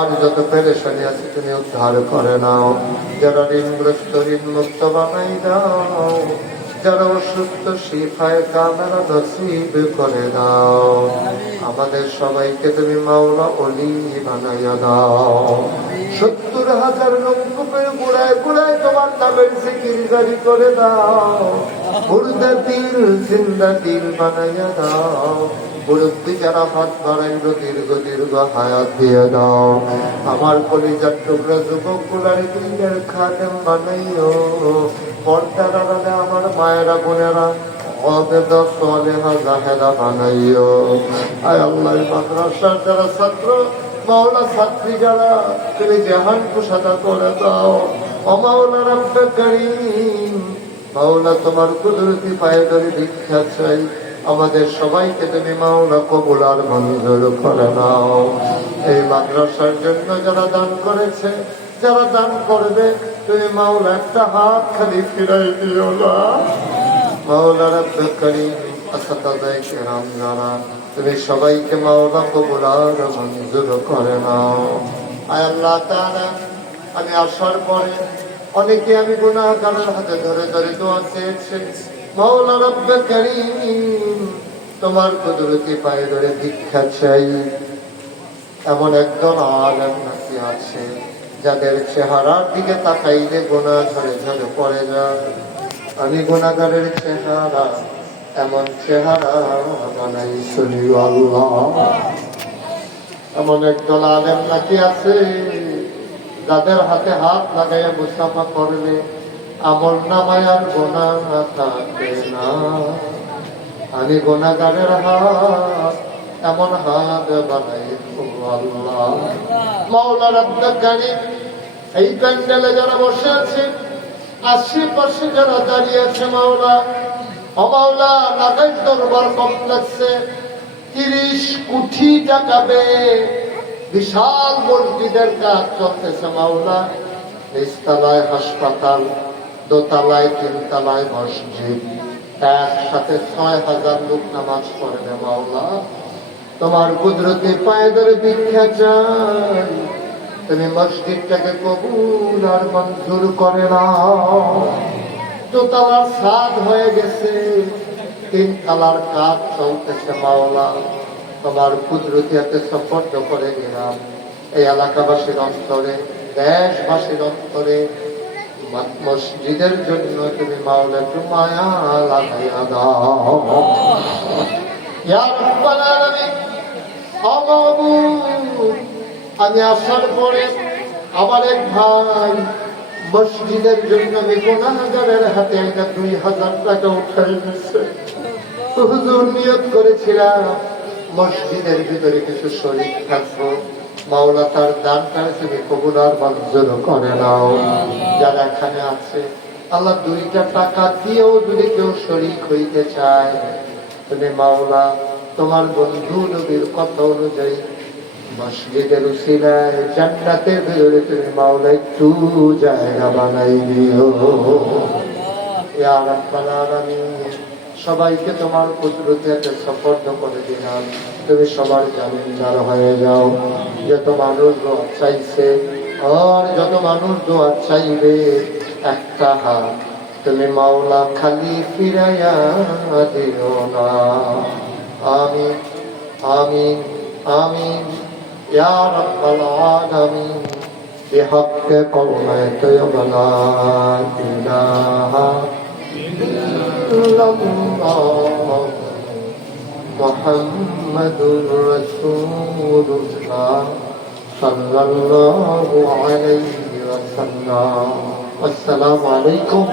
আর যত পেরেশানি আছে তুমি উদ্ধার করে নাও, যারা ঋণগ্রস্ত ঋণ মুক্ত বানাই দাও, যারা অসুস্থ শিফায়ে কামেলা নসিব করে দাও। আমাদের সবাইকে তুমি মাওলা ওলি বানাইয়া দাও। 70,000 নলকূপের গুড়ায় গুড়ায় তোমার নামের জিকির জারি করে দাও। মুর্দা দিল জিন্দা দিল বানাইয়া দাও। মুরব্বী যারা হাত বাড়াইল দীর্ঘ দীর্ঘ হায়াত দিয়ে দাও। আমার কলিজার টুকরা যুবক গুলার দিনের খাদেম বানাইও। পর্দার আড়ালে আমার মায়েরা বোনেরা অবেদা সালেহা জাহেদা বানাইও। আয় আল্লাহ, মাদ্রাসার যারা ছাত্র মাওলা ছাত্রী যারা তুমি জাহান কুশাদা করে দাও। ও মাওলা রব্বে করিম, মাওলা তোমার কুদরতি পায়ে ধরে ভিক্ষা চাই। আমাদের সবাইকে তুমি মাওলা কবুল আর মঞ্জুর করে নাও। এই মাদ্রাসার জন্য যারা দান করেছে, যারা দান করবে, তুমি মাওলা একটা হাত খালি ফিরাই দিও না। মাওলা রব্বে করিম, আসাতায়ে কেরাম যারা, তুমি সবাইকে মাওলা কবুল আর মঞ্জুর করে নাও। আয় আল্লাহ তাআলা, আমি আসার পরে অনেকে আমি গুনাহগারের হাতে ধরে ধরে দোয়া চেয়েছে। মাওলা রব্বে করিম, তোমার কুদরতি পায়ে ধরে ভিক্ষা চাই। এমন একজন আলেম নাকি আছে যাদের চেহারার দিকে তাকাইলে গুনাহ ঝরে ঝরে পড়ে যায়। আমি গুনাহগারের চেহারা এমন চেহারা বানাই শুনি আল্লাহ। এমন একজন আলেম নাকি আছে যাদের হাতে হাত লাগাইয়া মুসাফা করলে আমল নামায় আর গুনাহ থাকে না। আমি গুনাহগারের হাত এমন হাত বানাই আল্লাহ। মাওলা রব্বে করিম, এই প্যান্ডেলে যারা বসে আছে, আশেপাশে যারা দাঁড়িয়ে আছে, মাওলা ও মাওলা, নাগাইজ দরবার কমপ্লেক্সে 30 কোটি টাকা ব্যয়ে বিশাল মসজিদের কাজ চলতেছে মাওলা। নিচতলায় হাসপাতাল, দোতলায় 3 তলায় মসজিদ, একসাথে 6,000 লোক নামাজ পড়বে মাওলা। তোমার কুদরতি পায়ে ধরে ভিক্ষা চাই, তুমি মসজিদটাকে কবুল আর মঞ্জুর করে নাও। দোতলার ছাদ হয়ে গেছে, 3 তলার কাজ চলতেছে মাওলা। তোমার কুদরতি হাতে সুপর্দ করে দিলাম এই এলাকাবাসীর অন্তরে, দেশবাসীর অন্তরে। মসজিদের জন্য তুমি মাওলা একটু মায়া লাগাইয়া দাও। ইয়া রাব্বাল আলামিন, আমি আসার পরে আমার এক ভাই মসজিদের জন্য আমি গুনাহগারের হাতে একটা 2,000 টাকা উঠাই দিচ্ছে। হুজুর নিয়ত করেছিলাম মসজিদের ভিতরে কিছু শরীক থাকবো। মাওলা তার দানটা তুমি কবুল আর মঞ্জুর করে নাও। যারা এখানে আছে আল্লাহ, 2টা টাকা দিয়েও যদি কেউ শরীক হইতে চায়, তুমি মাওলা তোমার বন্ধু নবীর কথা অনুযায়ী মসজিদের উসিলায় জান্নাতের ভিতরে তুমি মাওলা একটু জায়গা বানাই দিও। ইয়া রাব্বাল আলামিন, সবাইকে তোমার কুদরতি হাতে সুপর্দ করে দিলাম। তুমি সবার জামিনদার হয়ে যাও। যত মানুষ দোয়া চাইছে আর যত মানুষ দোয়া চাইবে, একটা হাত তুমি মাওলা খালি ফিরাইয়া দিও না। আমিন আমিন আমিন ইয়া রাব্বাল আলামিন। বিহাক্কে কওলাত লা ইলাহা ইল্লাল্লাহ মুহাম্মাদুর রাসূলুল্লাহ সাল্লাল্লাহু আলাইহি ওয়াসাল্লাম। আসসালামু আলাইকুম।